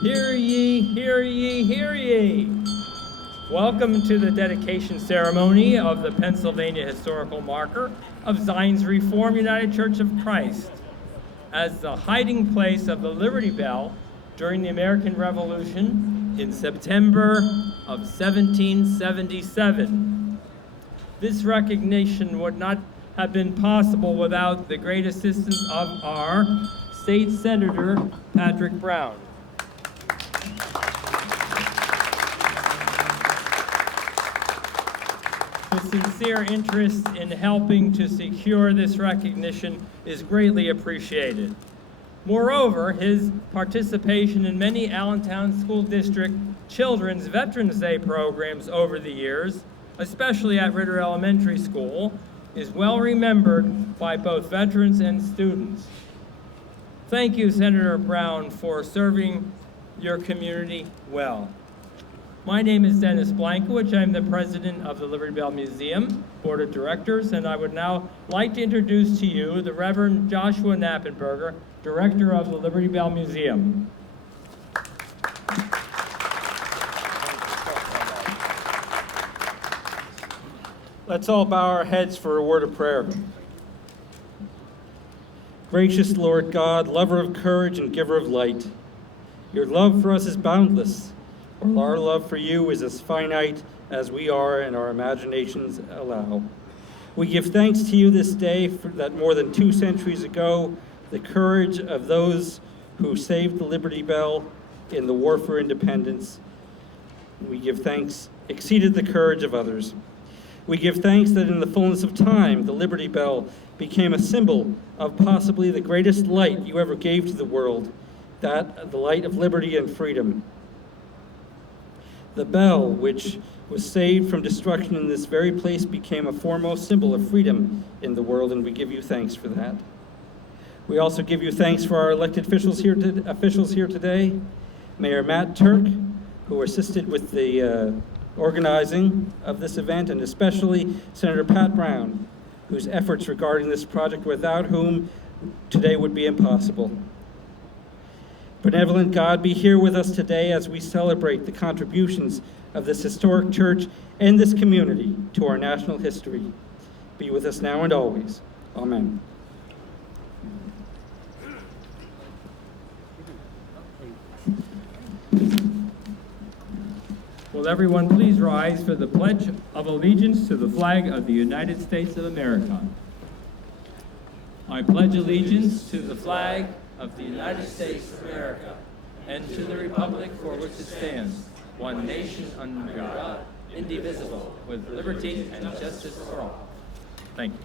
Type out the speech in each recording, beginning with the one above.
Hear ye, hear ye, hear ye. Welcome to the dedication ceremony of the Pennsylvania historical marker of Zion's Reformed United Church of Christ as the hiding place of the Liberty Bell during the American Revolution in September of 1777. This recognition would not have been possible without the great assistance of our State Senator Pat Browne. His sincere interest in helping to secure this recognition is greatly appreciated. Moreover, his participation in many Allentown School District Children's Veterans Day programs over the years, especially at Ritter Elementary School, is well remembered by both veterans and students. Thank you, Senator Browne, for serving your community well. My name is Dennis Blankowicz. I'm the president of the Liberty Bell Museum Board of Directors, and I would now like to introduce to you the Reverend Joshua Knappenberger, Director of the Liberty Bell Museum. Let's all bow our heads for a word of prayer. Gracious Lord God, lover of courage and giver of light, your love for us is boundless, while our love for you is as finite as we are and our imaginations allow. We give thanks to you this day for that more than 2 centuries ago, the courage of those who saved the Liberty Bell in the war for independence, we give thanks, exceeded the courage of others. We give thanks that in the fullness of time, the Liberty Bell became a symbol of possibly the greatest light you ever gave to the world, that the light of liberty and freedom. The bell, which was saved from destruction in this very place, became a foremost symbol of freedom in the world, and we give you thanks for that. We also give you thanks for our elected officials here today, Mayor Matt Tuerk, who assisted with the organizing of this event, and especially Senator Pat Browne, whose efforts regarding this project, without whom today would be impossible. Benevolent God, be here with us today as we celebrate the contributions of this historic church and this community to our national history. Be with us now and always. Amen. Will everyone please rise for the Pledge of Allegiance to the flag of the United States of America. I pledge allegiance to the flag of the United States of America and to the republic for which it stands, one nation under God, indivisible, with liberty and justice for all. Thank you.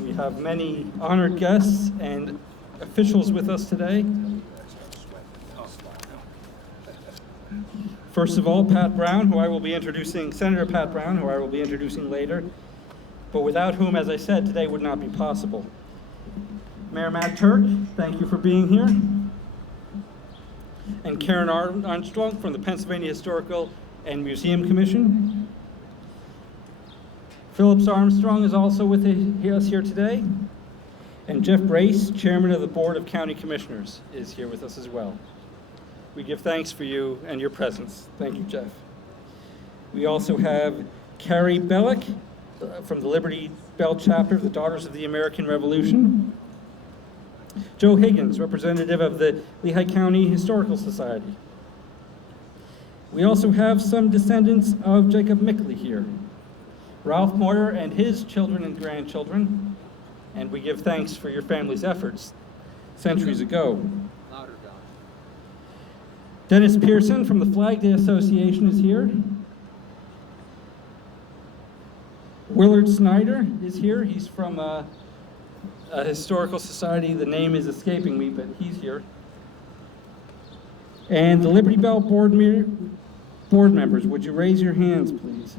We have many honored guests and officials with us today. First of all, Pat Browne, who I will be introducing, Senator Pat Browne, who I will be introducing later, but without whom, as I said, today would not be possible. Mayor Matt Tuerk, thank you for being here. And Karen Armstrong from the Pennsylvania Historical and Museum Commission. Phillips Armstrong is also with us here today. And Jeff Brace, Chairman of the Board of County Commissioners, is here with us as well. We give thanks for you and your presence. Thank you, Jeff. We also have Carrie Bellick from the Liberty Bell chapter of the Daughters of the American Revolution. Joe Higgins, representative of the Lehigh County Historical Society. We also have some descendants of Jacob Mickley here. Ralph Moyer and his children and grandchildren, and we give thanks for your family's efforts centuries ago. Dennis Pearson from the Flag Day Association is here. Willard Snyder is here. He's from a historical society. The name is escaping me, but he's here. And the Liberty Bell board members, would you raise your hands, please?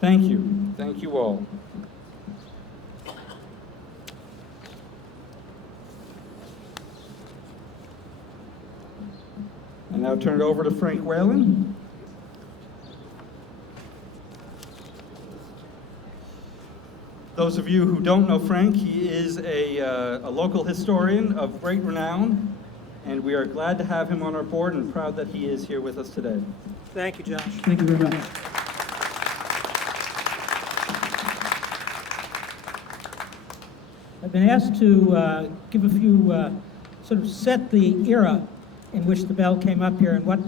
Thank you. Thank you all. I now turn it over to Frank Whalen. Those of you who don't know Frank, he is a local historian of great renown, and we are glad to have him on our board and proud that he is here with us today. Thank you, Josh. Thank you very much. I've been asked to give a few, sort of set the era in which the bell came up here and what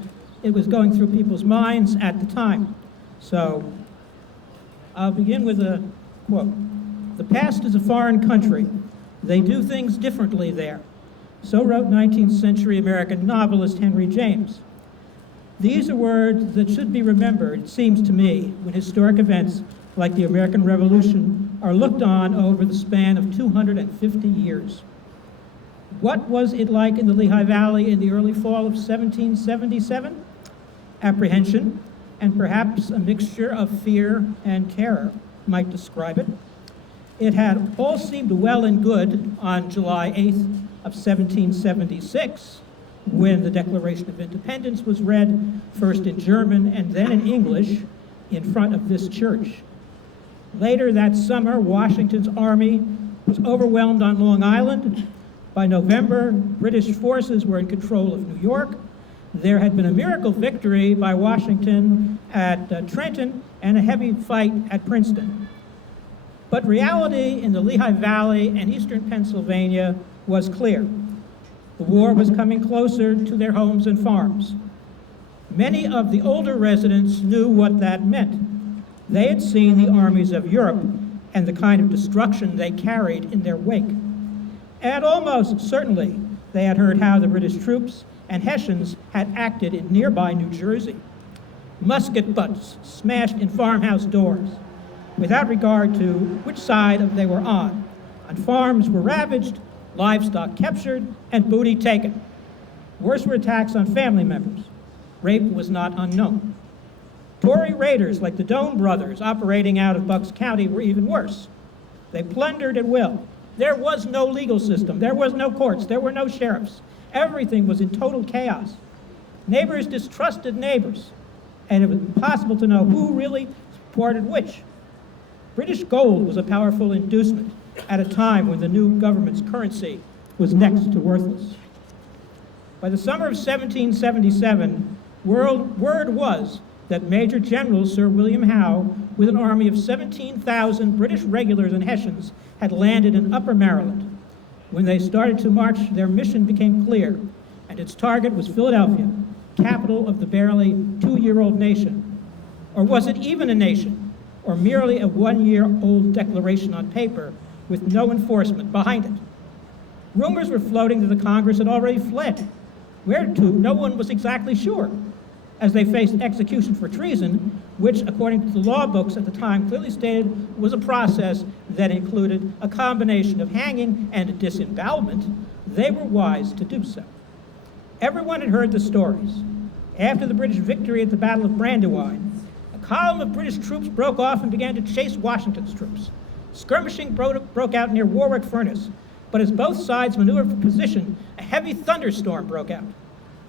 it was going through people's minds at the time. So I'll begin with a quote. "The past is a foreign country. They do things differently there." So wrote 19th century American novelist Henry James. These are words that should be remembered, it seems to me, when historic events like the American Revolution are looked on over the span of 250 years. What was it like in the Lehigh Valley in the early fall of 1777? Apprehension, and perhaps a mixture of fear and terror might describe it. It had all seemed well and good on July 8th of 1776, when the Declaration of Independence was read, first in German and then in English, in front of this church. Later that summer, Washington's army was overwhelmed on Long Island. By November, British forces were in control of New York. There had been a miracle victory by Washington at Trenton and a heavy fight at Princeton. But reality in the Lehigh Valley and eastern Pennsylvania was clear. The war was coming closer to their homes and farms. Many of the older residents knew what that meant. They had seen the armies of Europe and the kind of destruction they carried in their wake. And almost certainly, they had heard how the British troops and Hessians had acted in nearby New Jersey. Musket butts smashed in farmhouse doors, without regard to which side they were on. And farms were ravaged, livestock captured, and booty taken. Worse were attacks on family members. Rape was not unknown. Tory raiders like the Doan brothers operating out of Bucks County were even worse. They plundered at will. There was no legal system. There was no courts. There were no sheriffs. Everything was in total chaos. Neighbors distrusted neighbors, and it was impossible to know who really supported which. British gold was a powerful inducement at a time when the new government's currency was next to worthless. By the summer of 1777, word was that Major General Sir William Howe, with an army of 17,000 British regulars and Hessians, had landed in Upper Maryland. When they started to march, their mission became clear, and its target was Philadelphia, capital of the barely 2-year-old nation. Or was it even a nation, or merely a 1-year-old declaration on paper with no enforcement behind it? Rumors were floating that the Congress had already fled. Where to, no one was exactly sure, as they faced execution for treason, which, according to the law books at the time, clearly stated was a process that included a combination of hanging and disembowelment. They were wise to do so. Everyone had heard the stories. After the British victory at the Battle of Brandywine, a column of British troops broke off and began to chase Washington's troops. Skirmishing broke out near Warwick Furnace, but as both sides maneuvered for position, a heavy thunderstorm broke out.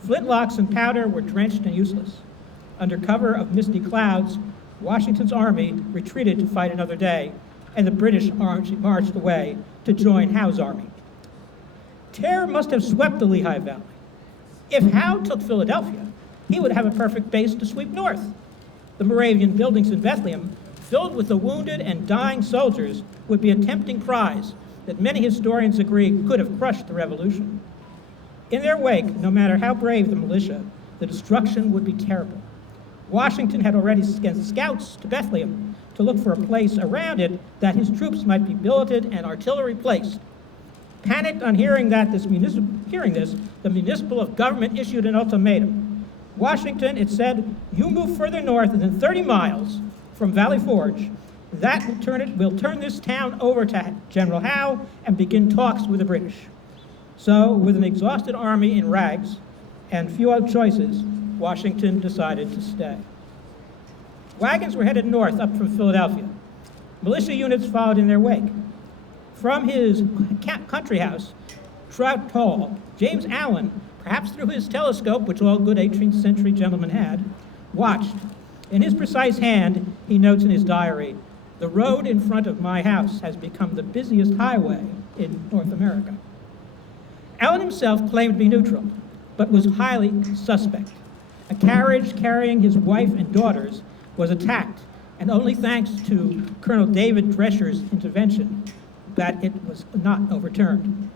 Flintlocks and powder were drenched and useless. Under cover of misty clouds, Washington's army retreated to fight another day, and the British army marched away to join Howe's army. Terror must have swept the Lehigh Valley. If Howe took Philadelphia, he would have a perfect base to sweep north. The Moravian buildings in Bethlehem, filled with the wounded and dying soldiers, would be a tempting prize that many historians agree could have crushed the revolution. In their wake, no matter how brave the militia, the destruction would be terrible. Washington had already sent scouts to Bethlehem to look for a place around it that his troops might be billeted and artillery placed. Panicked on hearing this, the municipal government issued an ultimatum. Washington, it said, you move further north than 30 miles from Valley Forge. That will turn this town over to General Howe and begin talks with the British. So, with an exhausted army in rags and few other choices, Washington decided to stay. Wagons were headed north up from Philadelphia. Militia units followed in their wake. From his country house, Trout Hall, James Allen, perhaps through his telescope, which all good 18th century gentlemen had, watched. In his precise hand, he notes in his diary, The road in front of my house has become the busiest highway in North America. Allen himself claimed to be neutral, but was highly suspect. A carriage carrying his wife and daughters was attacked, and only thanks to Colonel David Drescher's intervention that it was not overturned.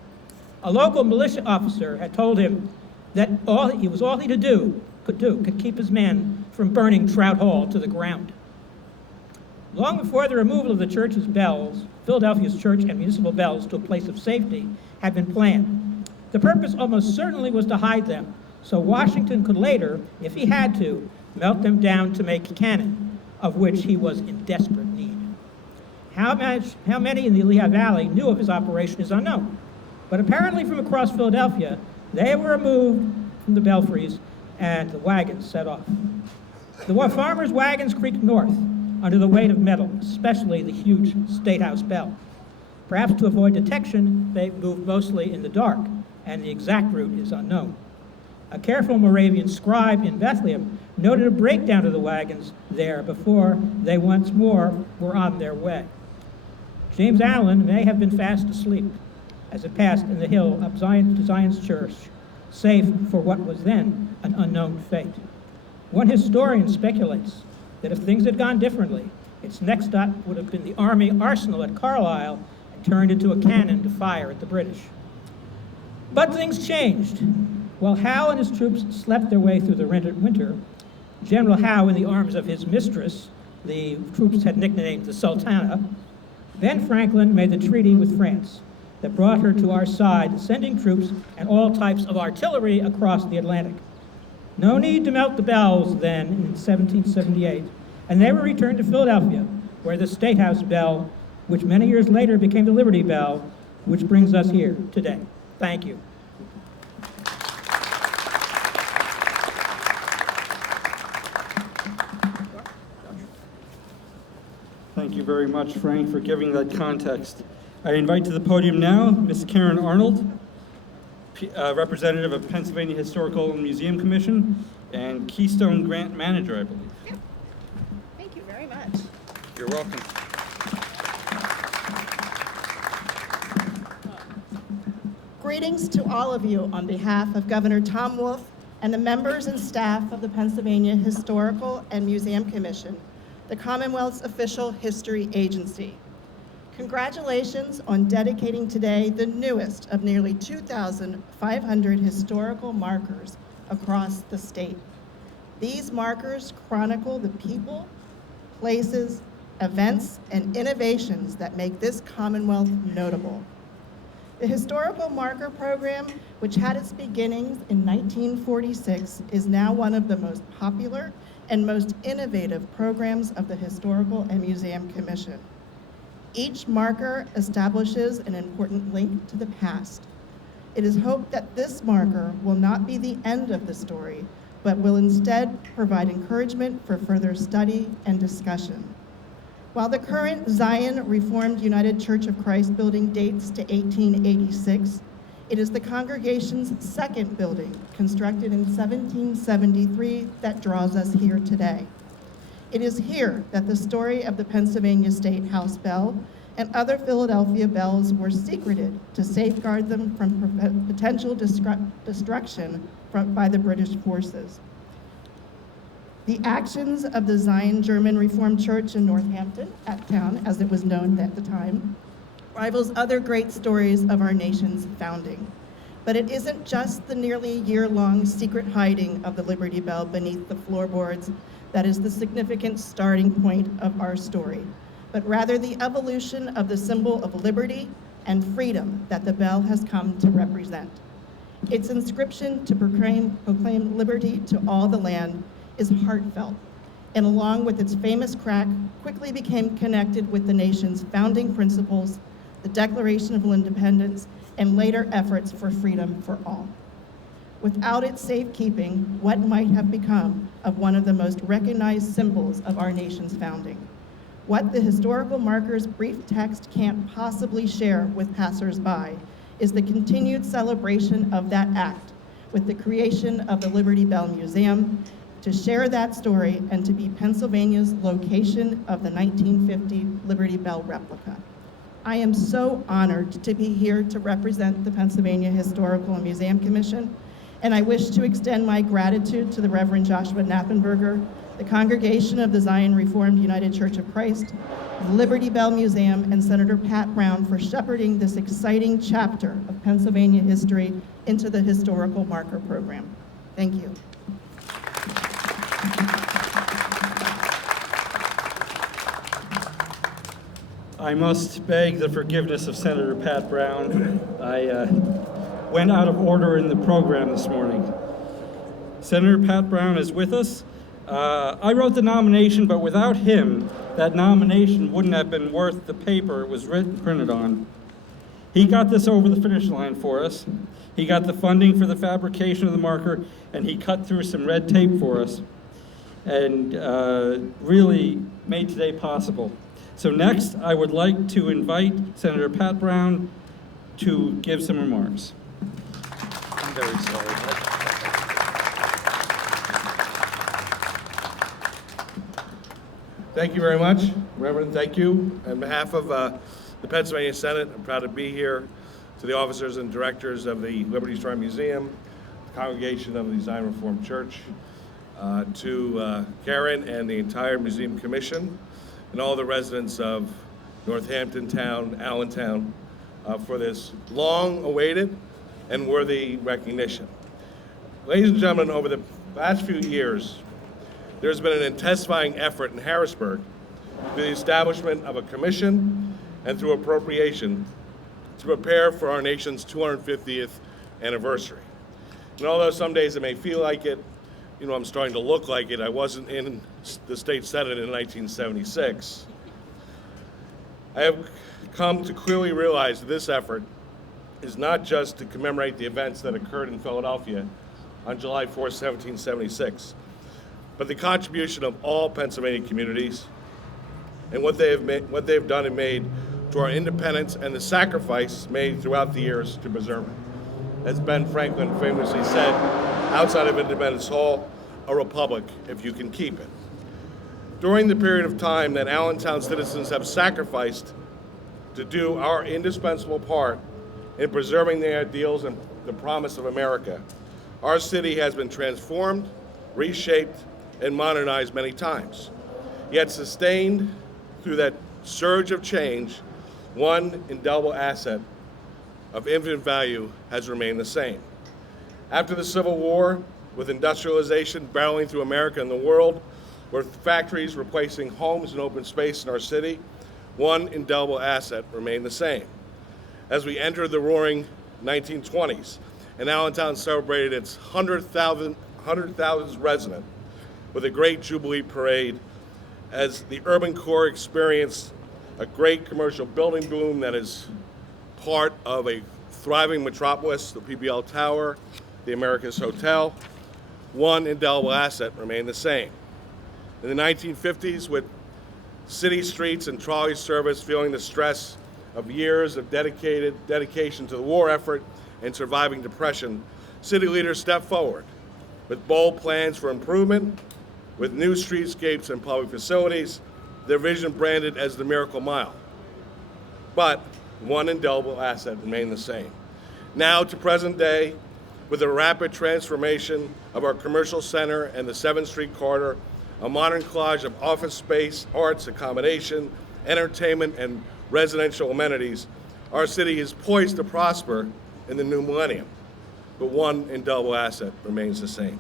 A local militia officer had told him that all he could keep his men from burning Trout Hall to the ground. Long before the removal of the church's bells, Philadelphia's church and municipal bells to a place of safety had been planned. The purpose almost certainly was to hide them, so Washington could later, if he had to, melt them down to make cannon, of which he was in desperate need. How many in the Lehigh Valley knew of his operation is unknown, but apparently from across Philadelphia, they were removed from the belfries and the wagons set off. The farmers' wagons creaked north under the weight of metal, especially the huge State House bell. Perhaps to avoid detection, they moved mostly in the dark, and the exact route is unknown. A careful Moravian scribe in Bethlehem noted a breakdown of the wagons there before they once more were on their way. James Allen may have been fast asleep as it passed in the hill up to Zion's church, safe for what was then an unknown fate. One historian speculates that if things had gone differently, its next stop would have been the Army arsenal at Carlisle and turned into a cannon to fire at the British. But things changed. While Howe and his troops slept their way through the winter, General Howe, in the arms of his mistress, the troops had nicknamed the Sultana, Ben Franklin made the treaty with France that brought her to our side, sending troops and all types of artillery across the Atlantic. No need to melt the bells then in 1778, and they were returned to Philadelphia, where the State House bell, which many years later became the Liberty Bell, which brings us here today. Thank you. Thank you very much, Frank, for giving that context. I invite to the podium now Ms. Karen Arnold, representative of Pennsylvania Historical and Museum Commission and Keystone Grant Manager, I believe. Yeah. Thank you very much. You're welcome. Greetings to all of you on behalf of Governor Tom Wolf and the members and staff of the Pennsylvania Historical and Museum Commission, the Commonwealth's official history agency. Congratulations on dedicating today the newest of nearly 2,500 historical markers across the state. These markers chronicle the people, places, events, and innovations that make this Commonwealth notable. The Historical Marker Program, which had its beginnings in 1946, is now one of the most popular and most innovative programs of the Historical and Museum Commission. Each marker establishes an important link to the past. It is hoped that this marker will not be the end of the story, but will instead provide encouragement for further study and discussion. While the current Zion Reformed United Church of Christ building dates to 1886, it is the congregation's second building, constructed in 1773, that draws us here today. It is here that the story of the Pennsylvania State House bell and other Philadelphia bells were secreted to safeguard them from potential destruction by the British forces. The actions of the Zion German Reformed Church in Northampton, Town, as it was known at the time, rivals other great stories of our nation's founding. But it isn't just the nearly year-long secret hiding of the Liberty Bell beneath the floorboards that is the significant starting point of our story, but rather the evolution of the symbol of liberty and freedom that the bell has come to represent. Its inscription to proclaim liberty to all the land is heartfelt, and along with its famous crack, quickly became connected with the nation's founding principles, the Declaration of Independence, and later efforts for freedom for all. Without its safekeeping, what might have become of one of the most recognized symbols of our nation's founding? What the historical marker's brief text can't possibly share with passers-by is the continued celebration of that act with the creation of the Liberty Bell Museum to share that story and to be Pennsylvania's location of the 1950 Liberty Bell replica. I am so honored to be here to represent the Pennsylvania Historical and Museum Commission, and I wish to extend my gratitude to the Reverend Joshua Knappenberger, the Congregation of the Zion Reformed United Church of Christ, the Liberty Bell Museum, and Senator Pat Browne for shepherding this exciting chapter of Pennsylvania history into the Historical Marker Program. Thank you. I must beg the forgiveness of Senator Pat Browne. I went out of order in the program this morning. Senator Pat Browne is with us. I wrote the nomination, but without him, that nomination wouldn't have been worth the paper it was printed on. He got this over the finish line for us. He got the funding for the fabrication of the marker, and he cut through some red tape for us, and really made today possible. So next, I would like to invite Senator Pat Browne to give some remarks. I'm very sorry. Thank you very much, Reverend. Thank you. On behalf of the Pennsylvania Senate, I'm proud to be here. To the officers and directors of the Liberty Shrine Museum, the congregation of the Zion Reformed Church, to Karen and the entire Museum Commission, and all the residents of Northampton Town, Allentown, for this long-awaited and worthy recognition. Ladies and gentlemen, over the last few years, there's been an intensifying effort in Harrisburg through the establishment of a commission and through appropriation to prepare for our nation's 250th anniversary. And although some days it may feel like it, I'm starting to look like it. I wasn't in the state Senate in 1976. I have come to clearly realize that this effort is not just to commemorate the events that occurred in Philadelphia on July 4, 1776, but the contribution of all Pennsylvania communities and what they've done and made to our independence and the sacrifice made throughout the years to preserve it. As Ben Franklin famously said, outside of Independence Hall, a republic if you can keep it. During the period of time that Allentown citizens have sacrificed to do our indispensable part in preserving the ideals and the promise of America, our city has been transformed, reshaped, and modernized many times. Yet sustained through that surge of change, one indelible asset of infinite value has remained the same. After the Civil War, with industrialization barreling through America and the world, with factories replacing homes and open space in our city, one indelible asset remained the same. As we entered the roaring 1920s, and Allentown celebrated its 100,000th resident with a great Jubilee parade, as the urban core experienced a great commercial building boom that is part of a thriving metropolis, the PBL Tower, the Americas Hotel, one indelible asset remained the same. In the 1950s, with city streets and trolley service feeling the stress of years of dedication to the war effort and surviving depression, city leaders stepped forward with bold plans for improvement, with new streetscapes and public facilities, their vision branded as the Miracle Mile. But one indelible asset remained the same. Now to present day, with a rapid transformation of our commercial center and the 7th Street corridor, a modern collage of office space, arts, accommodation, entertainment, and residential amenities, our city is poised to prosper in the new millennium. But one indelible asset remains the same.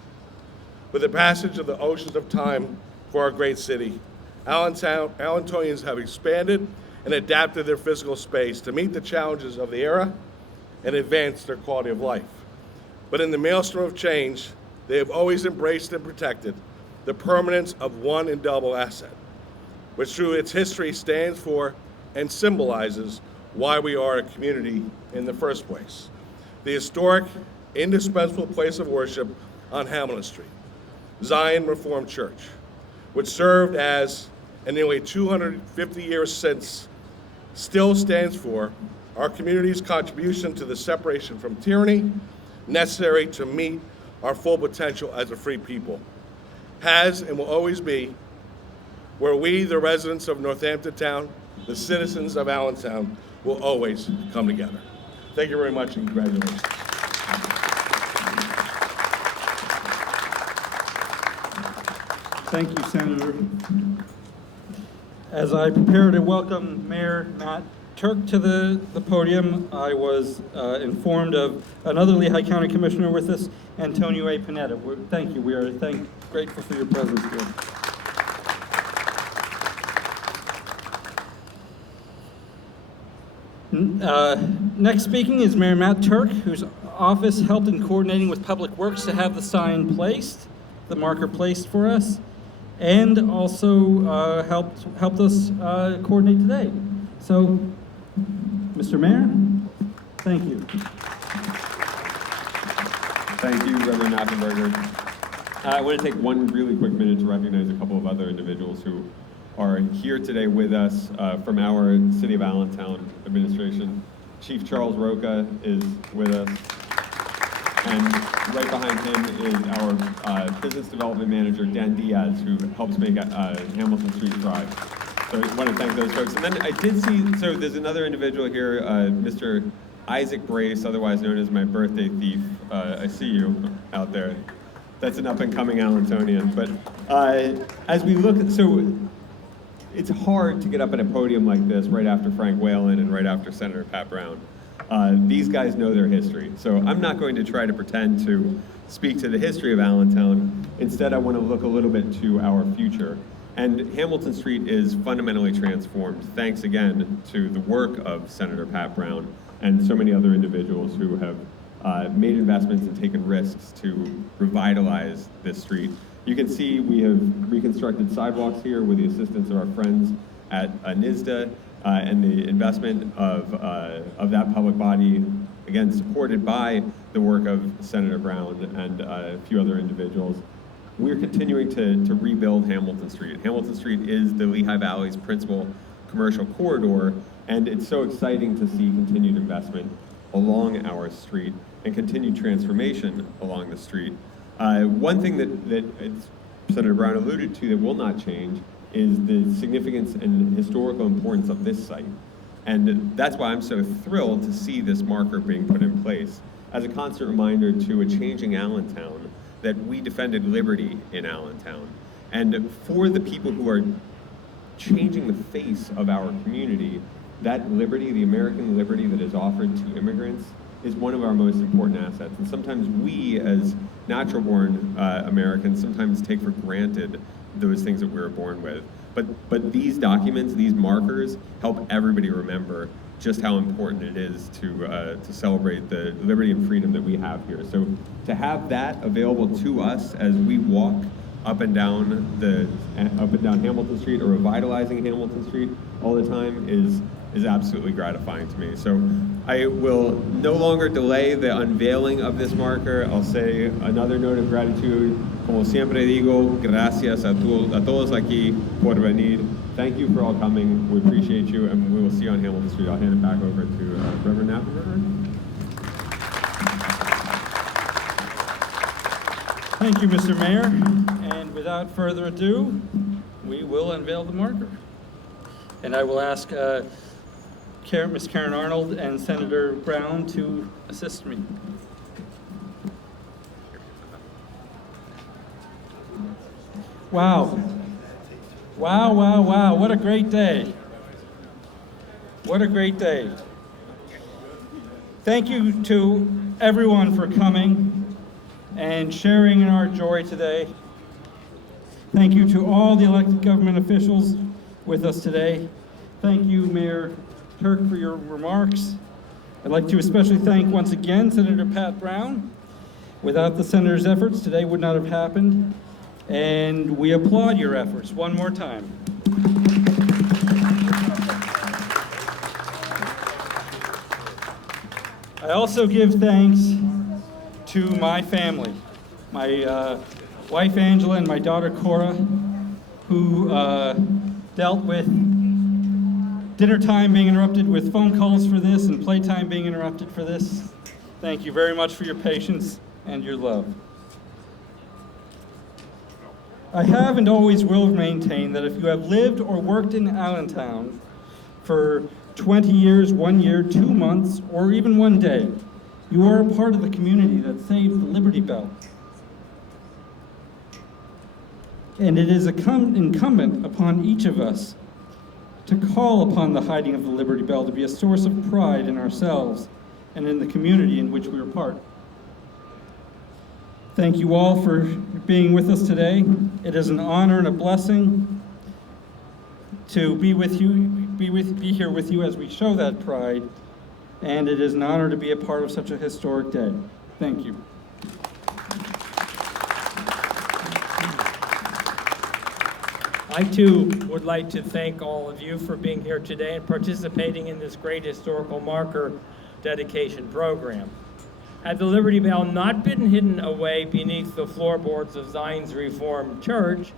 With the passage of the oceans of time for our great city, Allentonians have expanded and adapted their physical space to meet the challenges of the era and advance their quality of life. But in the maelstrom of change, they have always embraced and protected the permanence of one indelible asset, which through its history stands for and symbolizes why we are a community in the first place. The historic, indispensable place of worship on Hamilton Street, Zion Reformed Church, which served as, and nearly 250 years since, still stands for our community's contribution to the separation from tyranny necessary to meet our full potential as a free people. has and will always be where we, the residents of Northampton Town, the citizens of Allentown, will always come together. Thank you very much and congratulations. Thank you, Senator. As I prepare to welcome Mayor Matt Tuerk to the podium, I was informed of another Lehigh County Commissioner with us, Antonio A. Panetta. Thank you. We are grateful for your presence here. Next speaking is Mayor Matt Tuerk, whose office helped in coordinating with Public Works to have the sign placed, the marker placed for us, and also helped us coordinate today. So, Mr. Mayor, thank you. Thank you, Reverend Appenberger. I want to take one really quick minute to recognize a couple of other individuals who are here today with us from our City of Allentown administration. Chief Charles Roca is with us, and right behind him is our Business Development Manager, Dan Diaz, who helps make Hamilton Street thrive. So I want to thank those folks. And then I did see, so there's another individual here, Mr. Isaac Brace, otherwise known as my birthday thief. I see you out there. That's an up-and-coming Allentonian. But as we look at, so it's hard to get up at a podium like this right after Frank Whalen and right after Senator Pat Browne. These guys know their history. So I'm not going to try to pretend to speak to the history of Allentown. Instead, I want to look a little bit to our future. And Hamilton Street is fundamentally transformed, thanks again to the work of Senator Pat Browne and so many other individuals who have made investments and taken risks to revitalize this street. You can see we have reconstructed sidewalks here with the assistance of our friends at NISDA and the investment of that public body, again, supported by the work of Senator Browne and a few other individuals. We're continuing to rebuild Hamilton Street. Hamilton Street is the Lehigh Valley's principal commercial corridor, and it's so exciting to see continued investment along our street and continued transformation along the street. One thing that Senator Browne alluded to that will not change is the significance and historical importance of this site. And that's why I'm so thrilled to see this marker being put in place as a constant reminder to a changing Allentown that we defended liberty in Allentown. And for the people who are changing the face of our community, that liberty, the American liberty that is offered to immigrants, is one of our most important assets. And sometimes we, as natural-born Americans, sometimes take for granted those things that we were born with. But these documents, these markers, help everybody remember just how important it is to celebrate the liberty and freedom that we have here. So to have that available to us as we walk up and down Hamilton Street or revitalizing Hamilton Street all the time is absolutely gratifying to me. So I will no longer delay the unveiling of this marker. I'll say another note of gratitude. Como siempre digo, gracias a todos aquí por venir. Thank you for all coming. We appreciate you, and we will see you on Hamilton Street. I'll hand it back over to Reverend Appenberger. Thank you, Mr. Mayor. And without further ado, we will unveil the marker. And I will ask Ms. Karen Arnold and Senator Browne to assist me. Wow. Wow, wow, wow. What a great day. What a great day. Thank you to everyone for coming and sharing in our joy today. Thank you to all the elected government officials with us today. Thank you, Mayor Tuerk, for your remarks. I'd like to especially thank once again Senator Pat Browne. Without the Senator's efforts, today would not have happened, and we applaud your efforts one more time. I also give thanks to my family, my wife Angela and my daughter Cora, who dealt with dinner time being interrupted with phone calls for this and playtime being interrupted for this. Thank you very much for your patience and your love. I have and always will maintain that if you have lived or worked in Allentown for 20 years, 1 year, 2 months, or even 1 day, you are a part of the community that saved the Liberty Bell. And it is incumbent upon each of us to call upon the hiding of the Liberty Bell to be a source of pride in ourselves and in the community in which we are part. Thank you all for being with us today. It is an honor and a blessing to be with you, be here with you as we show that pride, and it is an honor to be a part of such a historic day. Thank you. I too would like to thank all of you for being here today and participating in this great historical marker dedication program. Had the Liberty Bell not been hidden away beneath the floorboards of Zion's Reformed Church,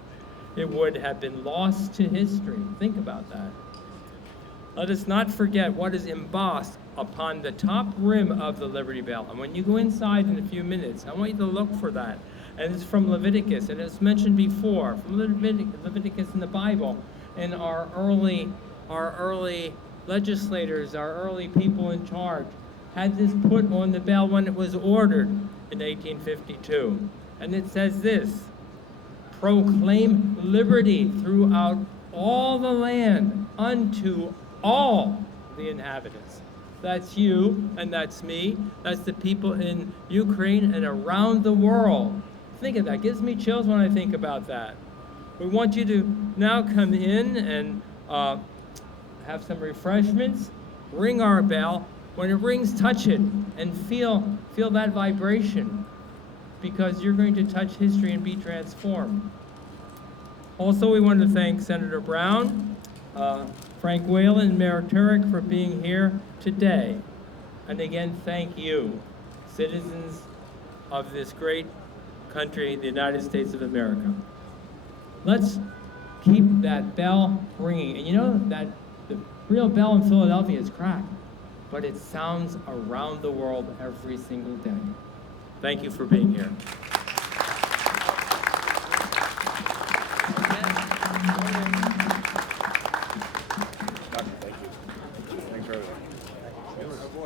it would have been lost to history. Think about that. Let us not forget what is embossed upon the top rim of the Liberty Bell. And when you go inside in a few minutes, I want you to look for that. And it's from Leviticus, and it's mentioned before, from Leviticus in the Bible. And our early legislators, our early people in charge, had this put on the bell when it was ordered in 1852. And it says this: proclaim liberty throughout all the land unto all the inhabitants. That's you, and that's me. That's the people in Ukraine and around the world. Think of that. Gives me chills when I think about that. We want you to now come in and have some refreshments. Ring our bell. When it rings, touch it and feel that vibration, because you're going to touch history and be transformed. Also, we want to thank Senator Browne, Frank Whalen, and Mayor Tuerk for being here today. And again, thank you, citizens of this great country, the United States of America. Let's keep that bell ringing. And you know that the real bell in Philadelphia is cracked, but it sounds around the world every single day. Thank you for being here. Thanks for everything.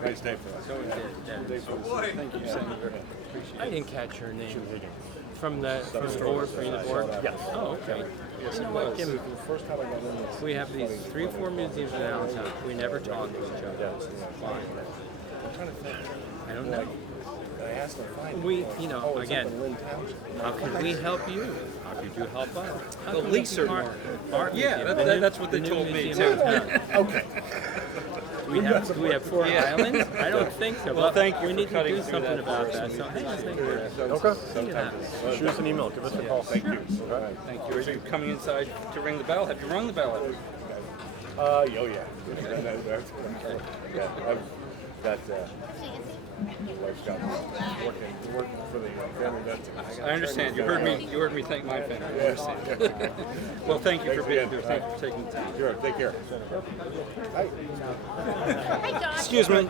Nice day for us. Thank you, Senator. I didn't catch your name. From the board, for the board? Yes. Oh, okay. Yes, You know it what, was. Jim? The first time I got in this. We have these 3 or 4 museums in Allentown. We never talk to each other. Why? I'm trying to think. I don't know. I asked them to find We, it. you know, Oh, it's up again, in Lynn Township. how can we help you? How could you help us? How The can we leaser keep our art Yeah, museum, that- the new- that's what they the new told me, museum too. in town? Okay. Do we have 4 islands? I don't think so. Well, thank you We for need to cutting do through something that about for us. that. So, hey, thank you. Okay. Think of that. Shoot us an email. Give us a call. Thank you. Okay. Thank you. Are you coming inside to ring the bell? Have you rung the bell? Oh, yeah. Yeah, I've got, wife's got working for the family dentist. I understand. You heard me thank my family. I understand. Well, thank you for being here. Thank you for taking the time. Sure, take care. Excuse me.